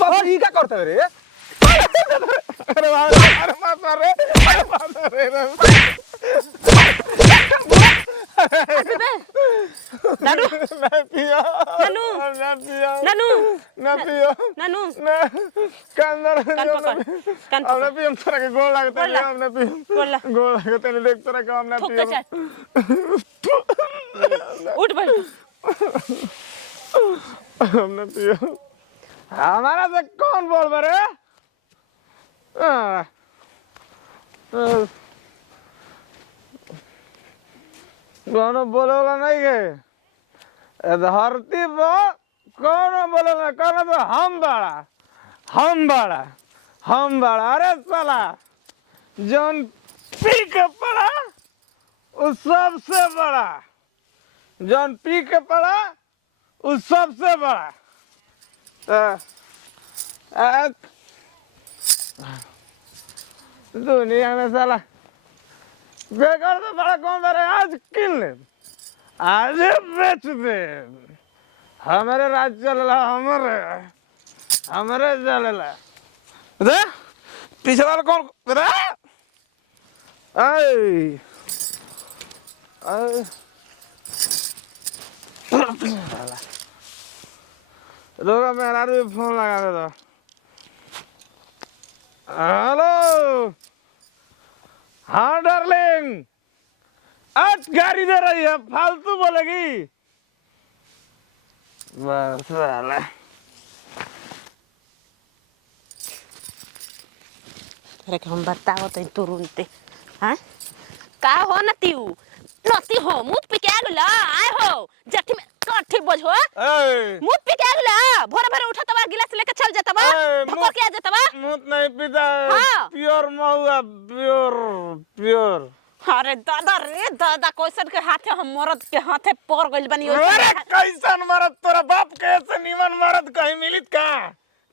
बाप रे, ई का करते रे? अरे बाप रे, अरे बाप रे, अरे बाप रे। नानू ना पियो, नानू ना पियो, नानू ना पियो, नानू ना कांदर कान पकड़ कान हमने पकड़ पियो तोरा के गोल लागते गोल ला। हमने पियो गोल ला। गोल लागते नहीं देख तोरा के हमने थूक के पियो चल उठ बैठ हमने पियो हमारा से कौन बोल बरे कौन बोलेला नहीं गए धरती पर कौन बोलेला कौन तो हम बड़ा अरे साला जौन पी के पड़ा उस सबसे बड़ा जौन पी के पड़ा उस सबसे बड़ा दुनिया में साला बेकार तो बड़ा कौन बड़े आज किन ले आज बेच दे हमारे राज चलला हमारे चलला रे पीछे वाला कौन रे आई रोगा मेरा भी फोन लगा दे दो हेलो हाँ डार्लिंग आज गाड़ी दे रही है फालतू बोलेगी बस वाला अरे हम बताओ तो तुरंत हाँ का हो नती हो मुझ पे क्या गुला आए हो जट्टी में काठी बोझ हो मुझ पे क्या गुला भोरे भोरे उठा तबा गिलास लेके चल जाता बा भोर के आ जाता बा मुझ नहीं पीता हाँ। प्योर महुआ प्योर अरे दादा रे दादा कैसन के हाथे हम मरद के हाथे पड़ गइल बनी अरे कैसन मरद तोरा बाप के ऐसे निमन मरद कहीं मिलित का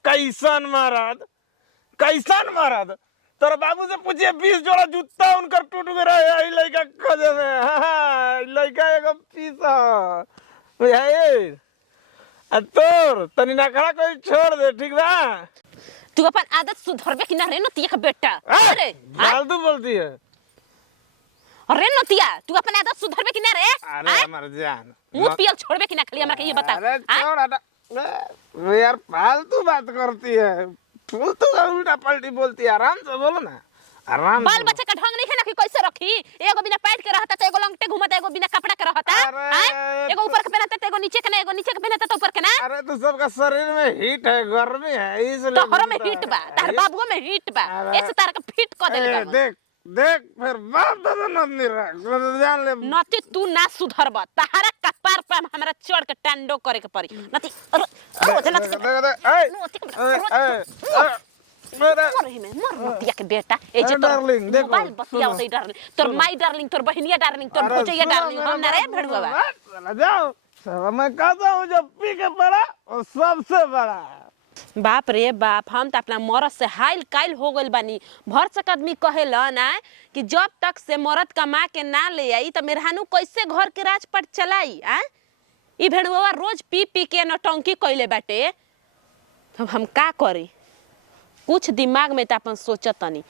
कैसन मरद तोरा बाबू से पूछिए 20 जोड़ा जूता उनकर टूट गए रहे लड़का खोजे में हाँ लड़का एगो पीसा बुझाइए तोर तनी नखरा कोई छोड़ दे ठीक बा तू अपन आदत सुधरबे कि ना रे नतिया का बेटा अरे फालतू बोलती है अरे नतिया तू अपन आदत सुधरबे कि ना रे अरे हमार जान मुंह पियल छोड़बे कि ना खाली हमरा के ये बता अरे छोड़ हटा यार फालतू बात करती है तू उल्टा पलटी बोलती है आराम से बोलो ना आराम बाल बच्चे का ढंग नहीं है ना कि कैसे रखी एगो बिना पैंट के रहता तो एगो लंगटे घुमाता एगो बिना कपड़ा के रहता हैं एगो ऊपर के पहनता तो एगो नीचे के ना एगो नीचे के पहनता तो ऊपर के ना अरे तो सबका शरीर में हीट है गर्मी है इसलिए तोहरो में हीट बा तार बाबुओ में हीट बा ऐसे तार का फिट कर देले बा देख फिर बाप दादा नंदी रख जान ले नती तू ना सुधरबा तारा कपार पे हमरा चढ़ के टांडो करे के पड़ी नती मर नतिया के बेटा ए जे डार्लिंग देखो मोबाइल बतिया होतै डार्लिंग तोर माई डार्लिंग तोर बहनिया डार्लिंग तोर भौजैया डार्लिंग हम ना रे भेड़ुआ बा चला जाओ सब मैं कहता हूँ जब पी के पड़ा और सबसे बड़ा बाप रे बाप हम तो अपना मरद से हाइल काइल हो गइल बानी भर सक आदमी कहेला ना कि जब तक से मरद कमा के ना ले आई तो मेहरानू कैसे घर के राजपाट चलाई आ ई भेड़ुआ रोज पी पी के नौटंकी कइले बाटे अब हम का करी कुछ दिमाग में तो अपन सोचतनी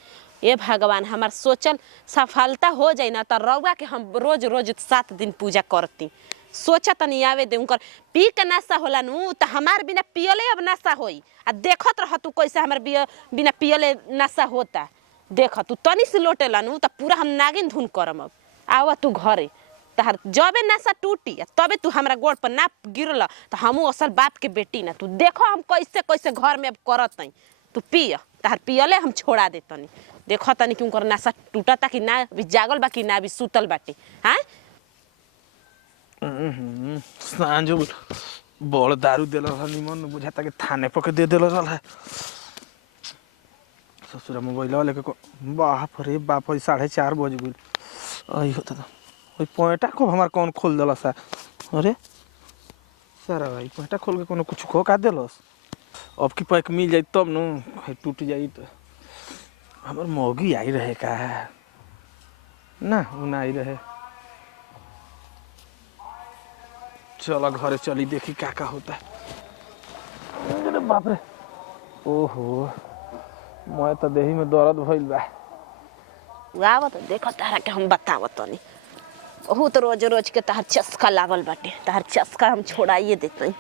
ए भगवान हमार सोचल सफलता हो जाए ना तो रउआ के हम रोज रोज 7 दिन पूजा करती सोचतनी आवे दे उनकर पी के नाशा होला नु तो हमार बिना पियले अब नाशा होई आ देखत रह तू कैसे हमार बिना पियले नाशा होता देख तू तनी से लोटेला नु तो पूरा हम नागिन धुन करम अब आवा तू घरे तहर जबे नाशा टूटी तबे तू हमरा गोड़ पर ना गिरल तो हमू असल बाप के बेटी ना तू देखो हम कैसे कैसे घर में अब करत तू पिय तहर पियले हम छोड़ा देतनी देखो तनी कि उनकर नाशा टूटता कि ना अभी जागल बा कि ना अभी सुतल बाटे हाँ सांझ बड़ दारू दिल निमन बुझाता कि थाने पके दे दिल रहा ससुरा मोबाइल लेके बाप रे बाप 4:30 बज गई आई होता था ओई पॉइंटा को हमार कौन खोल दिलस अरे सारा भाई पॉइंटा खोल के कोनो कुछ खो का दिलस अब की पैक मिल जाई तब न टूट जाई तो हमर मौगी आई रहे का ना उ ना आई रहे चलो घरे चली देखी क्या होता है अरे बाप रे ओहो मैं तो देही में दर्द भइल बा। आव तो देखो तारा के हम बतावत तनी। बहुत रोज रोज के तहर चस्का लागल बाटे, तहर चस्का हम छोड़ाइए देते। ए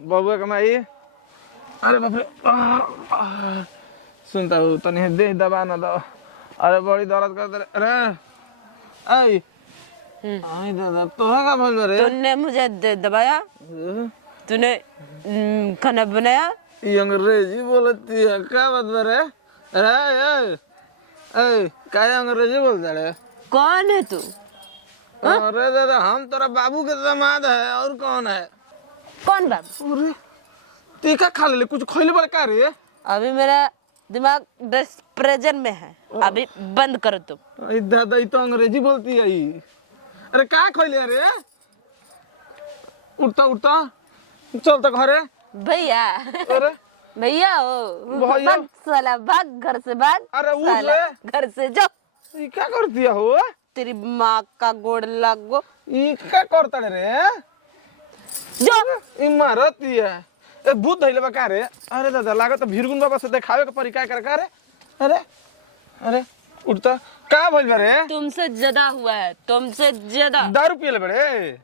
बबुआ कमाई, अरे बाप रे सुनता हूँ तनी दे दबा ना दो, अरे बड़ी दर्द कर दे। अरे आई आई दादा तोहा का बोल रे? तूने मुझे दबाया, तूने खाना बनाया। ये अंग्रेजी बोलती है क्या बात रे? अरे ए क्या अंग्रेजी बोलता रे? कौन है तू? अरे दादा हम तेरा बाबू के दामाद है और कौन है? कौन बाबू? अरे टीका खा ले कुछ खोले बड़े का रे? अभी मेरा दिमाग डिस्प्रेजन में है, अभी बंद करो तुम। अरे दादा ये तो अंग्रेजी बोलती है ये। अरे क्या खोले रे? उठता उठता चल तो घरे। भैया अरे भैया हो भैया। भाग साला, भाग घर से भाग। अरे उठ साला, ले। घर से जाओ। ये क्या करती है हो? तेरी माँ का गोड़ लागो। ये क्या करता रे? जो ये मारती है। ए भूत धइले बा का रे? अरे दादा लागत तो भिरगुन बाबा से देखावे के परी का करे का रे? अरे अरे उठता का भइल बा रे? तुमसे ज्यादा हुआ है, तुमसे ज्यादा। दारू पियले बड़े?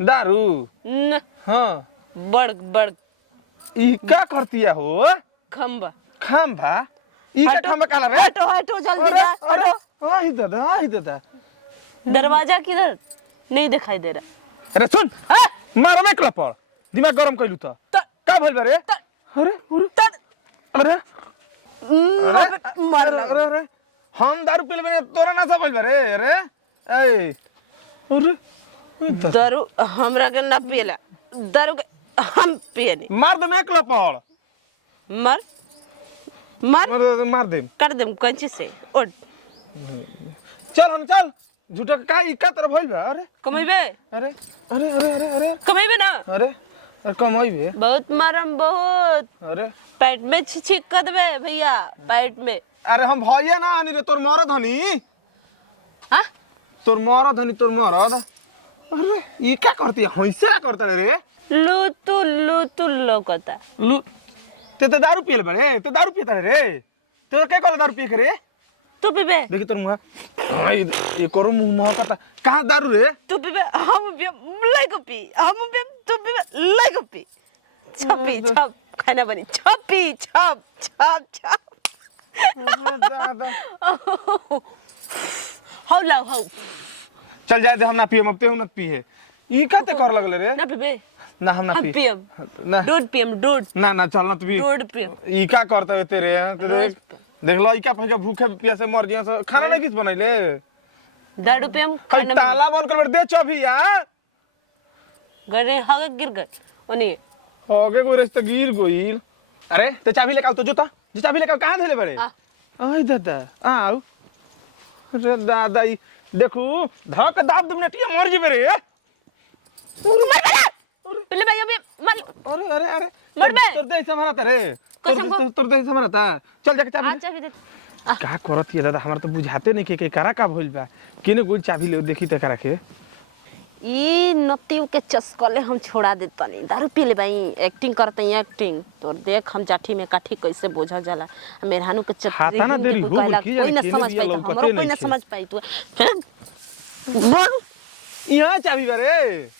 दारू? न, हाँ बड़ बड़ ई क्या करती है हो? खम्बा। खंभा? ई का हटो, खंभा काला रे? हटो हटो जल्दी अरे जा, अरे हटो। आई दादा आई दादा। दरवाजा किधर? नहीं दिखाई दे रहा। अरे सुन मारो में क्लपर दिमाग गरम कइलू त का भइल बा रे? अरे अरे अरे मार अरे अरे हम दारू पीले बने तोरा ना सब भइल बा रे? अरे ए अरे दारू हमरा के ना पियला, दारू के हम पियनी। मार दे में क्लपर। मार मार मार दे कर दे कंची से। उठ चल हम चल झूठा का ई का तरफ भइल बा? अरे कमेबे, अरे अरे अरे अरे अरे कमेबे ना। अरे कमाइबे। बहुत मारम बहुत, अरे पेट में छिछिक कर देबे भैया, पेट में। अरे हम भइया ना आनी रे तोर मरद हनी। हाँ तोर मरद हनी तोर मरद। अरे ये क्या करती है? होइसे करता रे? लूतू लोकता। लू ते तो दारू पियल बड़े? ते दारू पियता रे? ते क्या कहला दारू पिए करे? तू पीबे? देखी तोर मुंह ये करो मुंह महकता। कहाँ दारू रे? तू पीबे? हम पियम लाइक पी, हम पियम तू पीबे लाइक पी। छपी छप खाना बनी, छपी छप छप छप। दादा हाउ लाओ हाउ। चल जाए दे हम ना पिए अब ते न पिए। ई का ते कर लगले रे? ना पीबे? ना हम ना हम पिए पियम। ना दूध पियम दूध। ना चल ना तू भी। दूध पियम। ई का करता है तेरे? ते देख लो ई का फंसा भूखे प्यासे मर जिया से खाना नहीं किस बनैले? दारू पियम खाली खाना ताला बंद कर दे चाबी यार। गरे हग गिर गए ओनी। होगे कोई रास्ता गिर गइल। अरे ते चाबी लेके आओ तो जोता जो चाबी लेके कहां धले बड़े? आई दादा आओ। अरे दादा ई देखू धक दाब दम नेटिया मर जिबे रे। पहले भाई अभी मार। अरे अरे अरे मर बे। तोर देह संभरता रे? कसम को। तोर देह संभरता। चल जाके चाबी आ चाबी दे। का करत है दादा? हमरा तो बुझाते नहीं के करा का भइल बा। केने गोल चाबी ले देखी त करा के। ई नतियों के चस्कले हम छोड़ा देता नहीं। दारू पी ले भाई, एक्टिंग करते हैं एक्टिंग। तो देख हम जाठी में काठी कैसे बोझा जाला। मेहरानू के चतरी ना देरी हो गई की कोई ना जाने समझ केने पाई, बिया हमरो लौकते कोई ना नइखे। समझ पाई तू। बोल यहाँ चाबी बा रे?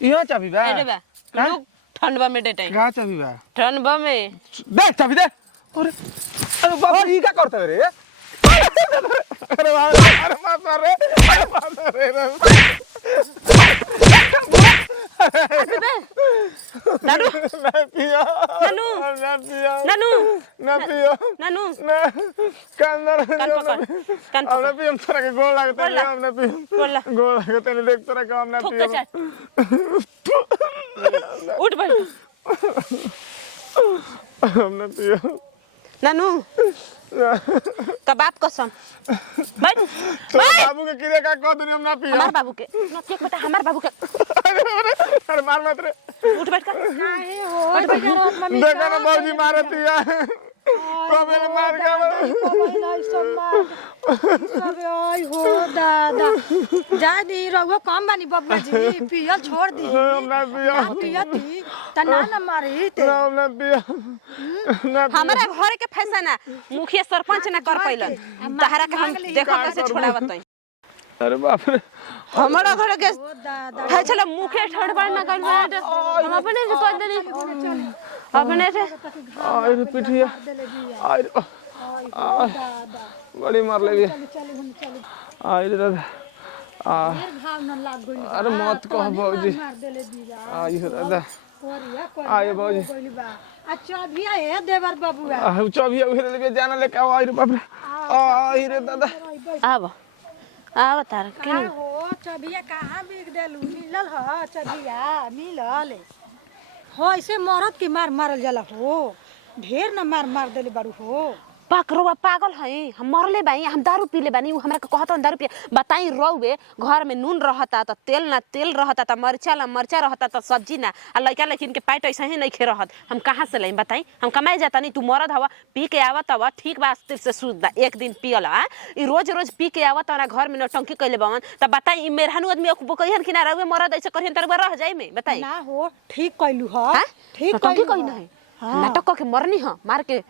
यहाँ चाबी बा? अरे बा लोग ठंडवा में डेटाई। कहाँ चाबी बा? ठंडवा में दे चाबी दे। अरे अरे बाबा ई का करता है रे? अरे बाप अरे बाप रे अरे बाप रे नानू ना पिया नानू ना पिया नानू ना पिया नानू ना कांदर कान पकड़, कान हमने पकड़। पिया तोरा के गोल लागते बोला। नहीं हमने पिया बोला। गोल लागते नहीं देख तोरा के हमने थूक पिया के चाट। उठ बैठ हमने पिया नानू कबाब कसम। बैठ तो बाबू के किरे का कह दनी हम ना पिया। हमार बाबू के नतिया बेटा, हमार बाबू के। अरे मार मत रे। उठ बैठ कर। काहे हो देखा मम्मी देखा ना बाबूजी मारती है कबे मार के सब आई हो दादा जा दी रहुआ कम बानी बब्बा जी पियल छोड़ दी हम ना पिया पिया थी तना न मारी ते ना ना पिया ना हमारा घर के फैशन है मुखिया सरपंच ना कर पैलन तहरा के हम देखो कैसे छोड़ावत हई अरे बाप रे हमारा घर के ओ दादा है चलो मुखिया छोड़ पड़ ना कर हम अपने से कर देनी अपने से आई रे पिठिया आई रे दादा बड़ी मार ले चल हम चल आई रे दादा ढेर घाव न लाग गइल अरे मत कह भौजी मार देले बिया आई हो दादा कोरिया आए भौजी गइल बा अच्छा भी है देवर बाबूआ आ चौबिया उधर ले जाना लेके आओ आई रे बाप रे आई रे दादा आव तार का हो चबिया कहाँ बिक देलू मिलल ह चबिया मिलल हो ऐसे मरद के मार मारल जाला हो ढेर न मार मार देले बारू हो पाकरोवा पागल है हम मरले बाई हम दारू पीले बानी उ हमरा के कहत दारू पी बताई रौवे घर में नून रहता त तेल ना तेल रहता त मरचा ला मरचा रहता त सब्जी ना आ लइका लेकिन के पाइट ऐसा ही नहीं खे रहत हम कहां से लई बताई हम कमाई जाता नहीं तू मरद हवा पी के आवत हवा ठीक बा अस्तिर से सुध एक दिन पियल आ ई रोज रोज पी के आवत ना घर में नौटंकी कइले बावन त बताई ई मेहरानू आदमी कहियन कि ना रौवे मरद ऐसे करियन तरवा रह जाई में बताई ना हो ठीक कइलू ह हां ठीक नौटंकी कइलू कइल है नाटक के मरनी ह मार के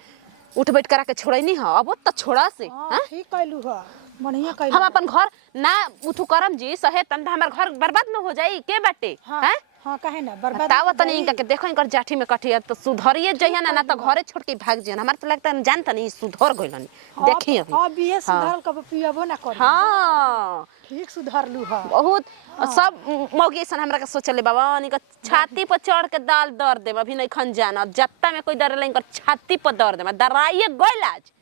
उठ बैठ करा के छोड़नी ह अब त छोड़ा से हां ठीक कइलू ह बढ़िया कइलू हम अपन घर ना उठू करम जी सहे तन हमर घर बर्बाद न हो जाई के बाटे हैं हां काहे ना बर्बाद बताव तनी इनका के देखो इनकर जाठी में कटिया तो सुधरिए जइया ना त घरे छोड़ के भाग जइया हमरा तो लगता जानता नहीं सुधर गइलन देखी अभी अब ये सुधार कब पियबो ना कर हां ठीक सुधारलू ह बहुत सब मौगी सन हमरा के सोचले बाबा इनका छाती पर चढ़ के दाल दर देम अभी नहीं खन जाना जत्ता में कोई दर इनकर छाती पर दर देम दराइए गइल आज